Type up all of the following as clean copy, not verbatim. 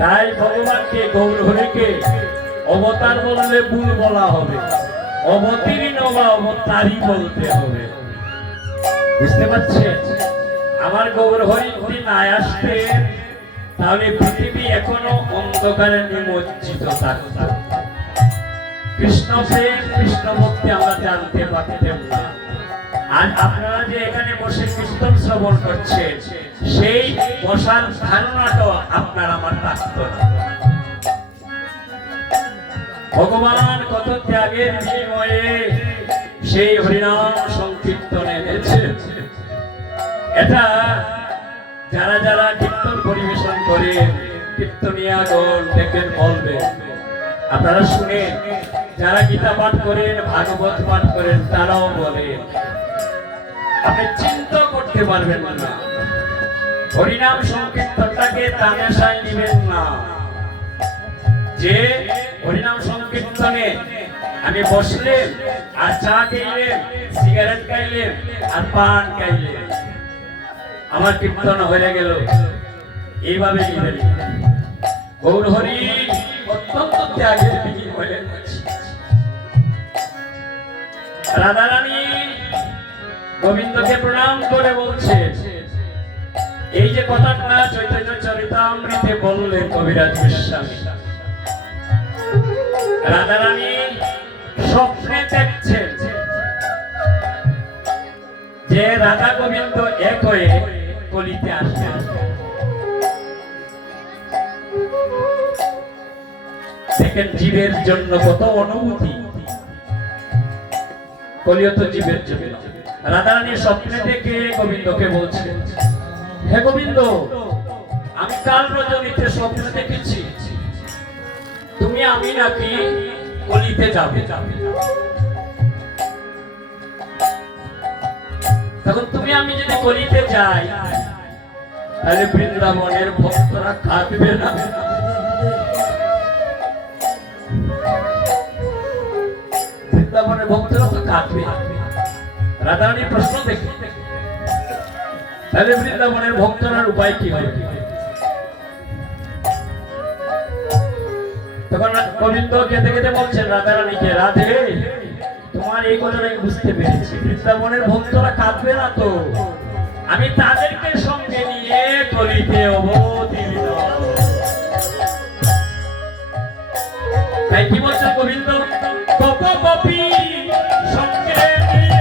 তাই ভগবানকে গৌর হরিকে অবতার বললে ভুল বলা হবে, অবতীর্ণ বা অবতারই বলতে হবে। বুঝতে পারছেন? আমার গৌর হরি যদি না আসতে তাহলে পৃথিবী এখনো অন্ধকারে নিমজ্জিত থাকত। কৃষ্ণ প্রেম কৃষ্ণ ভক্তি আমরা জানতে পারতাম না। আর আপনারা যে এখানে বসে কীর্তন শ্রবণ করছেন, সেই বসার ধারণাটা আপনার আমার থাকত না। ভগবান কত ত্যাগের বিনিময়ে সেই হরিনাম সংকীর্তন এনেছে। এটা যারা যারা কীর্তন পরিবেশন করে কীর্তনিয়াগণ দেখেন বলবে, আপনারা শুনেন, যারা গীতা পাঠ করেন ভাগবত পাঠ করেন তারাও বলেন, আপনি চিন্তা করতে পারবেন না, হরিনাম সংকীর্তনটাকে তামাশায় নিবেন না। যে হরিনাম সংকীর্তনে আমি বসলেন আর চা খাইলেন, সিগারেট খাইলেন আর পান খাইলেন, আমার কীর্তন হয়ে গেল, এইভাবে নিবেন। গৌর হরি অত্যন্ত ত্যাগের বিনিময়ে রাধারানী গোবিন্দকে প্রণাম করে বলছে, এই যে কথাটা চৈতন্য চরিতামৃতে বললেন কবিরাজ গোস্বামী, রাধারানী স্বপ্নে দেখছেন যে রাধা গোবিন্দ এক হয়ে কলিতে আসবেন। দেখেন জীবের জন্য কত অনুভূতি, কলিও তো জীবের জন্য। রাধারানী স্বপ্নে দেখে গোবিন্দকে বলছেন, হে গোবিন্দ, আমি কাল রজনীতে স্বপ্নে দেখেছি তুমি আমি নাকি কলিতে যাবে। তখন তুমি আমি যদি কলিতে যাই তাহলে বৃন্দাবনের ভক্তরা কাঁদবে না? বৃন্দাবনের ভক্তরা তো কাঁদবে। রাধারানী প্রশ্ন দেখে, তাহলে বৃন্দাবনের ভক্তরার উপায় কি হয়? তখন গোবিন্দ কেঁদে কেঁদে বলছেন রাধারানীকে, রাধে, তোমার এই কথাটা আমি বুঝতে পেরেছি, বৃন্দাবনের ভক্তরা কাঁদবে না তো, আমি তাদেরকে সঙ্গে নিয়ে কলিতে অবতীর্ণ। তাই কি বলছেন গোবিন্দ, গোপ গোপী সঙ্গে নিয়ে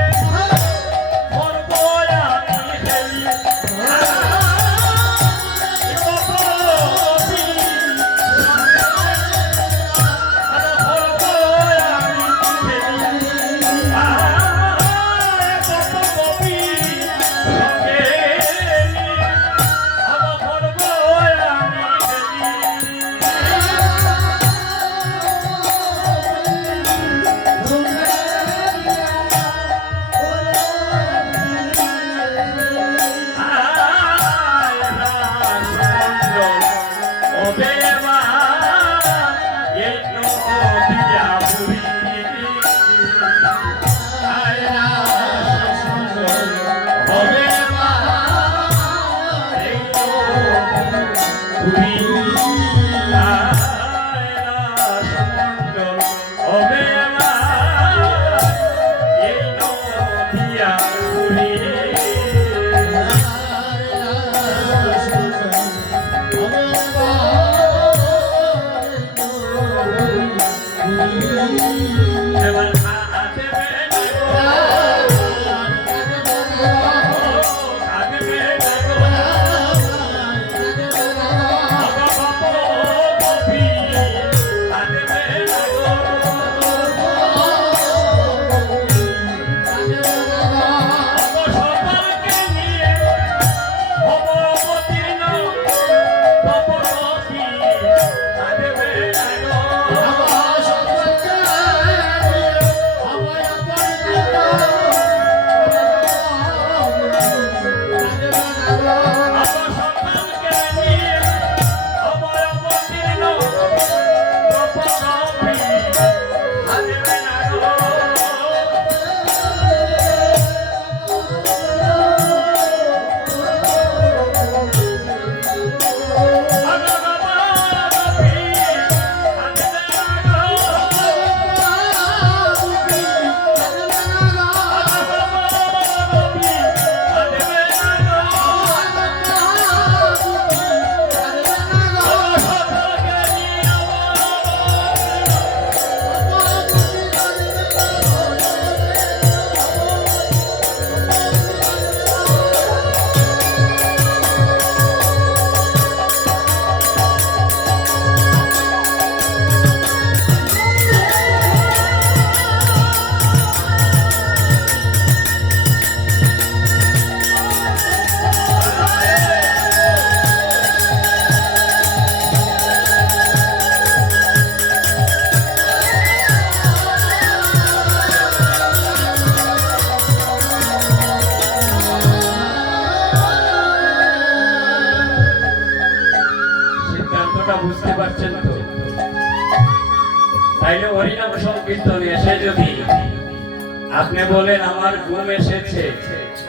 কথাটা বুঝতে পারছেন তো? তাইলে হরিনাম সংকীর্তনে এসে যদি আপনি বলেন আমার ঘুম এসেছে,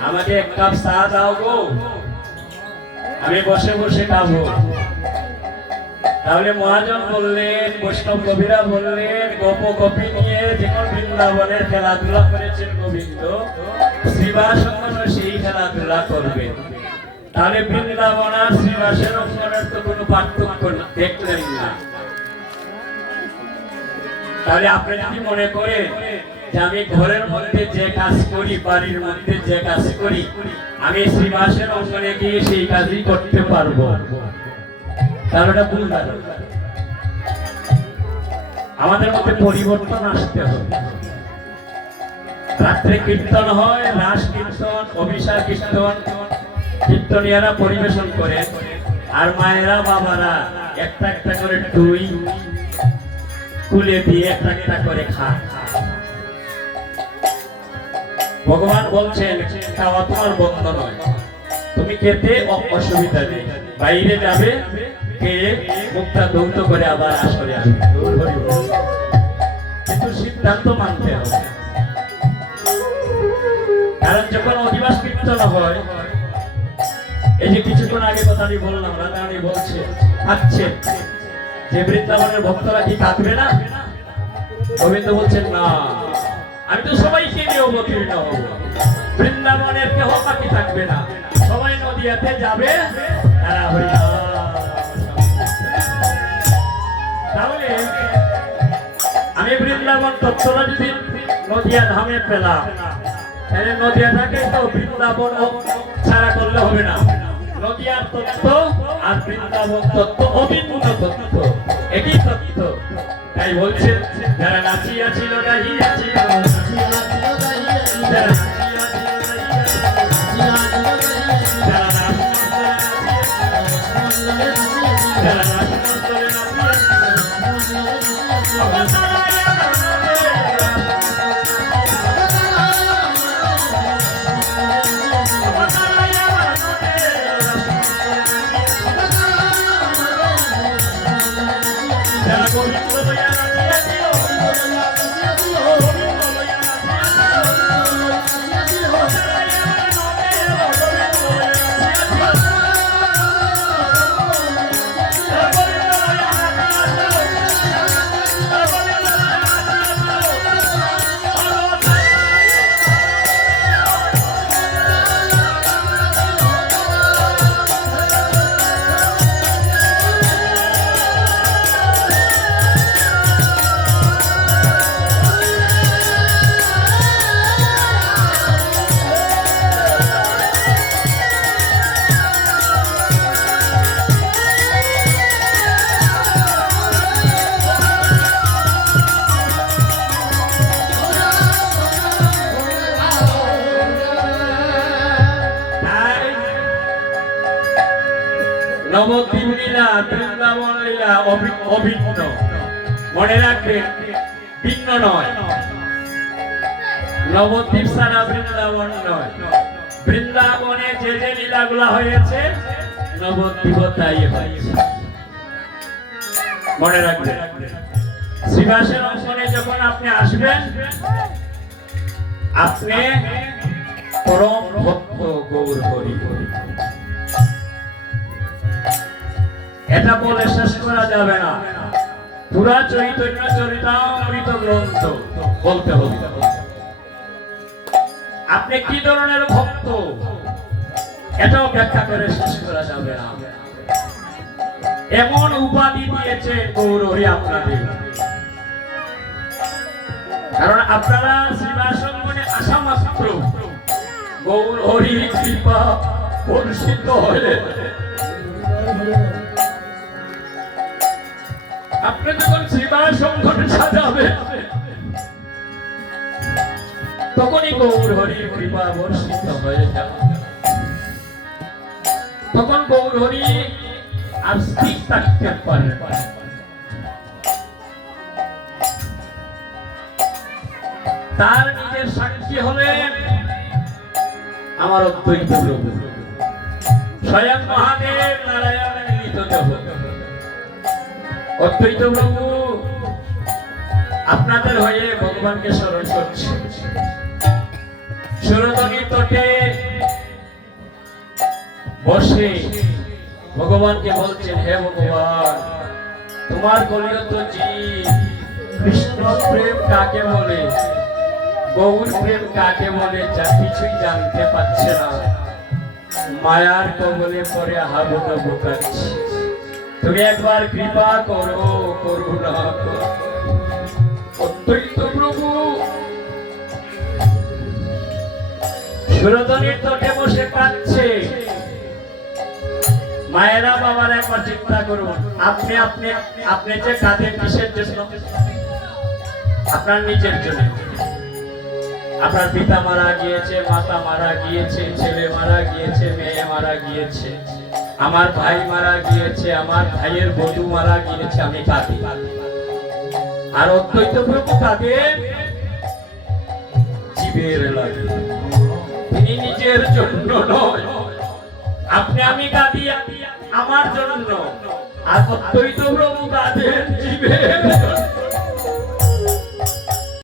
আমাকে এক কাপ চা দাও গো, আমি বসে বসে খাবো, তাহলে মহাজন বললেন, বৈষ্ণব কবিরা বললেন, গোপ কপি নিয়ে যখন বৃন্দাবনের খেলাধুলা করেছেন গোবিন্দ, শ্রীবাসন সেই খেলাধুলা করবেন। তাহলে বৃন্দাবন আর শ্রীবাসের অঙ্গনের তো কোনো পার্থক্য দেখলেন না। তাহলে আপনি যদি মনে করেন যে আমি ঘরের মধ্যে যে কাজ করি, বাড়ির মধ্যে যে কাজ করি, আমি শ্রীবাসের অঙ্গনে গিয়ে সেই কাজই করতে পারবো, তাহলে এটা ভুল ধারণা। আমাদের মধ্যে পরিবর্তন আসতে হবে। রাত্রে কীর্তন হয়, রাস কীর্তন, অভিষেক কীর্তন, কীর্তনিয়ারা পরিবেশন করেন, আর মায়েরা বাবারা একটা একটা করে টুই কুলে দিয়ে একটা একটা করে খায়। ভগবান বলছেন খাওয়া তোমার বন্ধ নয়, তুমি খেতে অসুবিধা নেই, বাইরে যাবে, খেয়ে মুখটা ধৌত করে আবার আসরে আসবে, কিন্তু সিদ্ধান্ত মানতে হবে। কারণ যখন অধিবাস কীর্তন হয়, এই যে কিছুক্ষণ আগে কথাটি বললাম, রাধারানী বলছে থাকছে যে বৃন্দাবনের ভক্তরা কি থাকবে না? গোবিন্দ বলছেন না, আমি তো সবাইকে নিয়ে অবতীর্ণ হব, বৃন্দাবনের কেহ বাকি থাকবে না, সবাই নদিয়াতে যাবে, তারা হরিনাম। তাহলে আমি বৃন্দাবন তত্ত্বটা যদি নদিয়া ধামে পেলাম, তাহলে নদিয়াটাকে তো বৃন্দাবন ছাড়া করলে হবে না। নদিয়ার তত্ত্ব আর বৃন্দাবন তত্ত্ব অভিন্ন তত্ত্ব, একই তত্ত্ব। তাই বলছেন যারা নাচিয়াছিল গাহিয়াছিল, যারা নবদ্বীপ লীলা, বৃন্দাবন লীলা অভিন্ন, মনে রাখবেন, ভিন্ন নয়। নবদ্বীপ ছাড়া বৃন্দাবন নয়। বৃন্দাবনে যে যে লীলাগুলা হয়েছে, নবদ্বীপ তাই হয়েছে, মনে রাখবেন। শ্রীবাসের অঙ্গনে যখন আপনি আসবেন, আপনি পরম ভক্ত গৌর হরি হরি, এটা বলে শেষ করা যাবে না। পুরা চৈতন্য চরিতামৃত গ্রন্থ বলতে হবে। আপনি কি ধরনের ভক্ত, এটাও ব্যাখ্যা করে শেষ করা যাবে না। এমন উপাধি দিয়েছে গৌর হরি আপনাদের, কারণ আপনারা শ্রীবাসঙ্গনে আসা মাত্র গৌর হরি কৃপা বর্ষিত হলে, আপনি যখন শ্রীবাস সংগঠন সাজাবে, তখনই গৌর হরির কৃপা বর্ষিত হয়ে যাবে। তখন গৌর হরি আর স্থির থাকতে পারে। তার নিজের সাক্ষী হলেন আমার অদ্বৈত প্রভু, স্বয়ং মহাদেব নারায়ণ মিলিত দেহ। অদ্বৈত প্রভু আপনাদের হয়ে ভগবানকে স্মরণ করছে। সুরধনী তটে বসে ভগবানকে বলছেন, হে ভগবান, তোমার কলিয়ত জীব কৃষ্ণ প্রেম কাকে বলে, গৌর প্রেম কাকে বলে, যা কিছুই জানতে পারছে না, মায়ার কবলে পরে হাবুডুবু কাটছে। তুমি একবার কৃপা করো, করুণা করো। অদ্বৈত প্রভু সুরধনীর তটে বসে কাঁদছে। মায়েরা বাবার একবার চিন্তা করুন, আপনি আপনি আপনি যে কাঁদেন কিসের জন্য? আপনার নিজের জন্য। আপনার পিতা মারা গিয়েছে, মাতা মারা গিয়েছে, ছেলে মারা গিয়েছে, মেয়ে মারা গিয়েছে, আমার ভাই মারা গিয়েছে, আমার ভাইয়ের বধূ মারা গিয়েছে, আমি কাঁদি। আর অদ্বৈত প্রভু কাঁদেন জীবের লাগে। তিনি নিজের জন্য নয়, আপনি আমি কাঁদি আমার জন্য। আর অদ্বৈত প্রভু কাঁদেন জীবের জন্য।